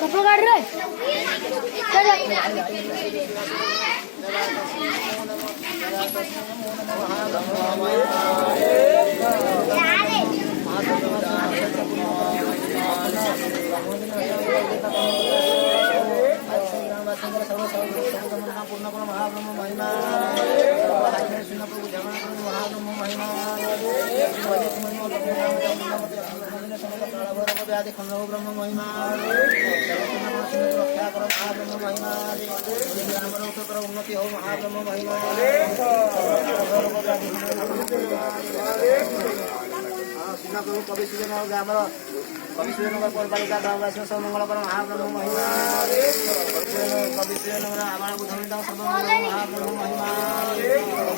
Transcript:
चप्पल काट रहे ब्रह्म महिमा रक्षा करो महाब्रह्म महिमा उन्नति हो महाब्रह्म महिमा कवि सूजन ग्राम कवि सूजन पौरपालिका ग्रामवासी सब मंगल कर महाब्रह्म महिमा कवि सूजन आवाण बुधमिता सब महाब्रह्म महिमा